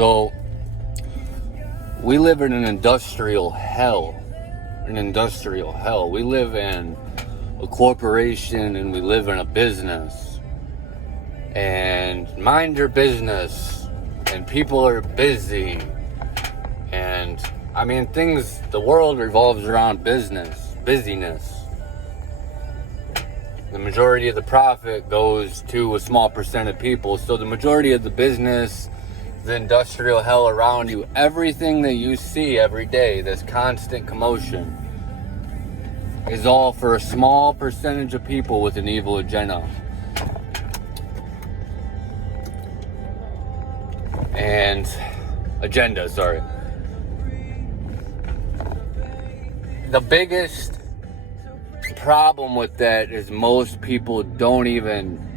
So, we live in an industrial hell. We live in a corporation and we live in a business. And mind your business. And people are busy. And, the world revolves around busyness. The majority of the profit goes to a small percent of people. So the majority of the business, the industrial hell around you, everything that you see every day, this constant commotion, is all for a small percentage of people with an evil agenda. The biggest problem with that is most people don't even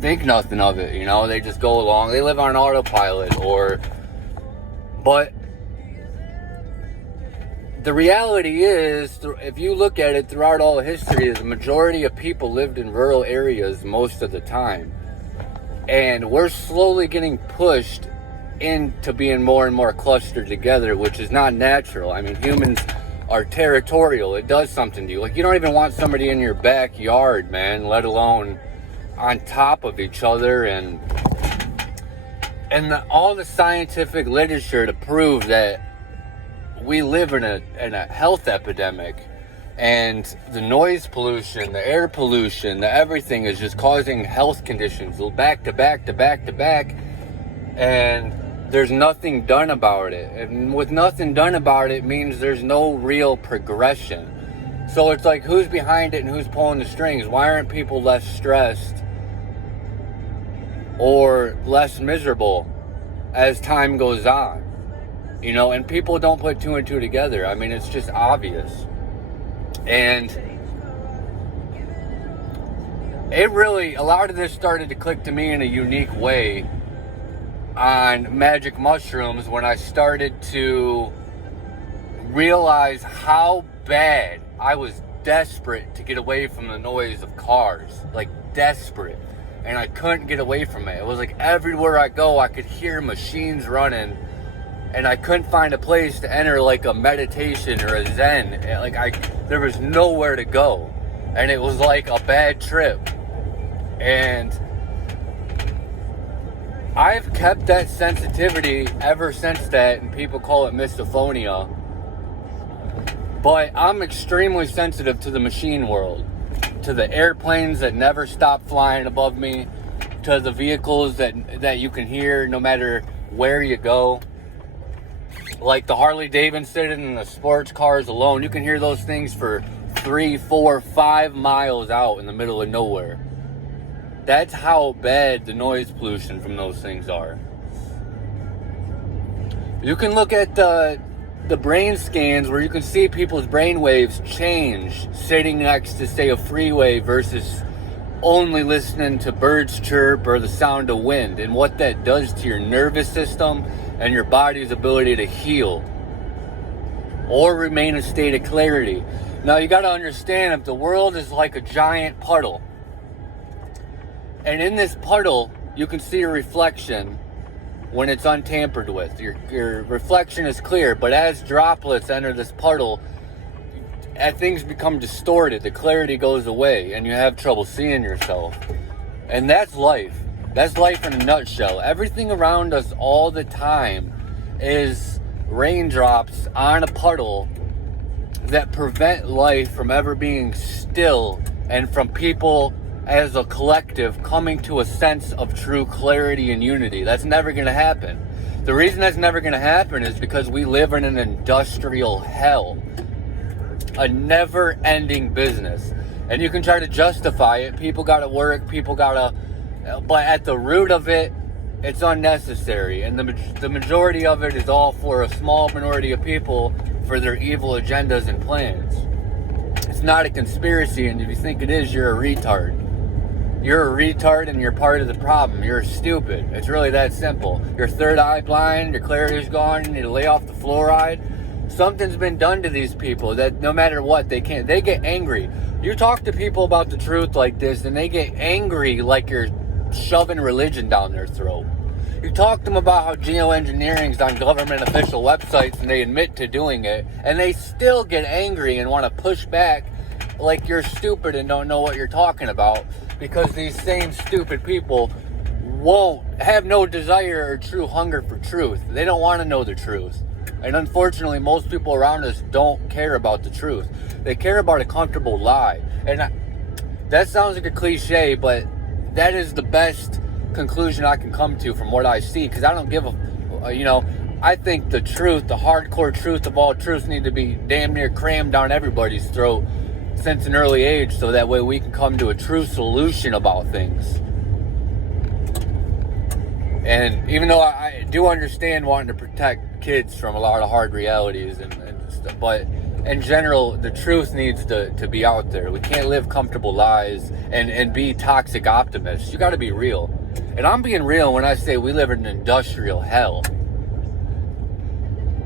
think nothing of it, they just go along, they live on autopilot, but the reality is, if you look at it throughout all history, the majority of people lived in rural areas most of the time, and we're slowly getting pushed into being more and more clustered together, which is not natural. Humans are territorial. It does something to you. You don't even want somebody in your backyard, man, let alone on top of each other, and all the scientific literature to prove that we live in a health epidemic, and the noise pollution, the air pollution, the everything is just causing health conditions back to back, and there's nothing done about it. And with nothing done about it means there's no real progression. So it's like, who's behind it and who's pulling the strings? Why aren't people less stressed or less miserable as time goes on? And people don't put two and two together. It's just obvious. And it really, a lot of this started to click to me in a unique way on magic mushrooms when I started to realize how bad I was desperate to get away from the noise of cars. Desperate. And I couldn't get away from it. It was like everywhere I go, I could hear machines running, and I couldn't find a place to enter a meditation or a zen. There was nowhere to go. And it was like a bad trip. And I've kept that sensitivity ever since that, and people call it misophonia. But I'm extremely sensitive to the machine world, to the airplanes that never stop flying above me, to the vehicles that you can hear no matter where you go. Like the Harley Davidson and the sports cars alone, you can hear those things for 3, 4, 5 miles out in the middle of nowhere. That's how bad the noise pollution from those things are. You can look at the brain scans where you can see people's brain waves change sitting next to, say, a freeway versus only listening to birds chirp or the sound of wind, and what that does to your nervous system and your body's ability to heal or remain in a state of clarity. Now, you got to understand, if the world is like a giant puddle, and in this puddle, you can see a reflection when it's untampered with. Your reflection is clear, but as droplets enter this puddle, as things become distorted, the clarity goes away, and you have trouble seeing yourself. And that's life. That's life in a nutshell. Everything around us all the time is raindrops on a puddle that prevent life from ever being still, and from people as a collective coming to a sense of true clarity and unity. That's never going to happen. The reason that's never going to happen is because we live in an industrial hell, a never-ending business. And you can try to justify it. People got to work, but at the root of it, it's unnecessary. And the majority of it is all for a small minority of people for their evil agendas and plans. It's not a conspiracy, and if you think it is, you're a retard. You're a retard and you're part of the problem. You're stupid. It's really that simple. Your third eye blind, your clarity's gone, you need to lay off the fluoride. Something's been done to these people that no matter what, they get angry. You talk to people about the truth like this and they get angry like you're shoving religion down their throat. You talk to them about how geoengineering's on government official websites and they admit to doing it, and they still get angry and want to push back like you're stupid and don't know what you're talking about, because these same stupid people won't have no desire or true hunger for truth. They don't want to know the truth. And unfortunately, most people around us don't care about the truth. They care about a comfortable lie. And that sounds like a cliche, but that is the best conclusion I can come to from what I see, because I don't give I think the truth, the hardcore truth of all truths, need to be damn near crammed down everybody's throat since an early age, so that way we can come to a true solution about things. And even though I do understand wanting to protect kids from a lot of hard realities and stuff, but in general, the truth needs to be out there. We can't live comfortable lies and be toxic optimists. You got to be real. And I'm being real when I say we live in an industrial hell.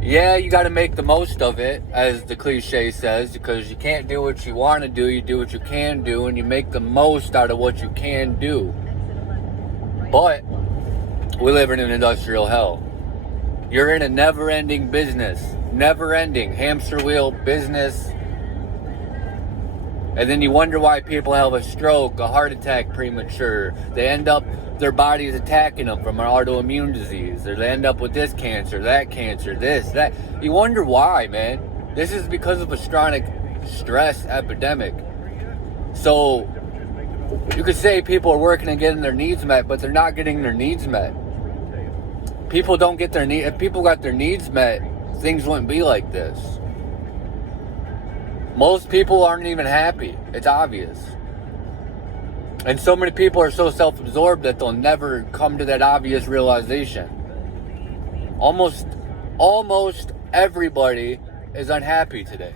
Yeah, you got to make the most of it, as the cliche says, because you can't do what you want to do. You do what you can do, and you make the most out of what you can do. But we live in an industrial hell. You're in a never-ending business. Never-ending hamster wheel business. And then you wonder why people have a stroke, a heart attack premature. They end up, their body's attacking them from an autoimmune disease. Or they end up with this cancer, this, that. You wonder why, man. This is because of a chronic stress epidemic. So, you could say people are working and getting their needs met, but they're not getting their needs met. People don't get their needs. If people got their needs met, things wouldn't be like this. Most people aren't even happy. It's obvious. And so many people are so self-absorbed that they'll never come to that obvious realization. Almost everybody is unhappy today.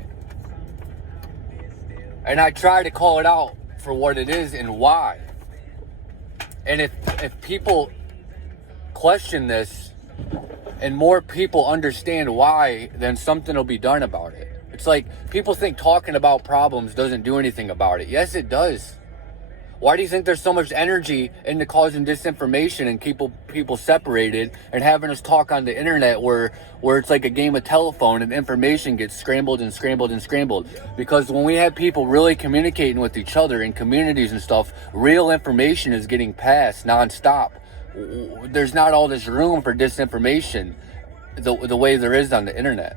And I try to call it out for what it is and why. And if people question this and more people understand why, then something will be done about it. It's like people think talking about problems doesn't do anything about it. Yes, it does. Why do you think there's so much energy into causing disinformation and people separated and having us talk on the internet where it's like a game of telephone and information gets scrambled and scrambled and scrambled? Because when we have people really communicating with each other in communities and stuff, real information is getting passed nonstop. There's not all this room for disinformation the way there is on the internet.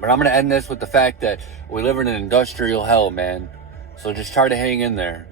But I'm going to end this with the fact that we live in an industrial hell, man. So just try to hang in there.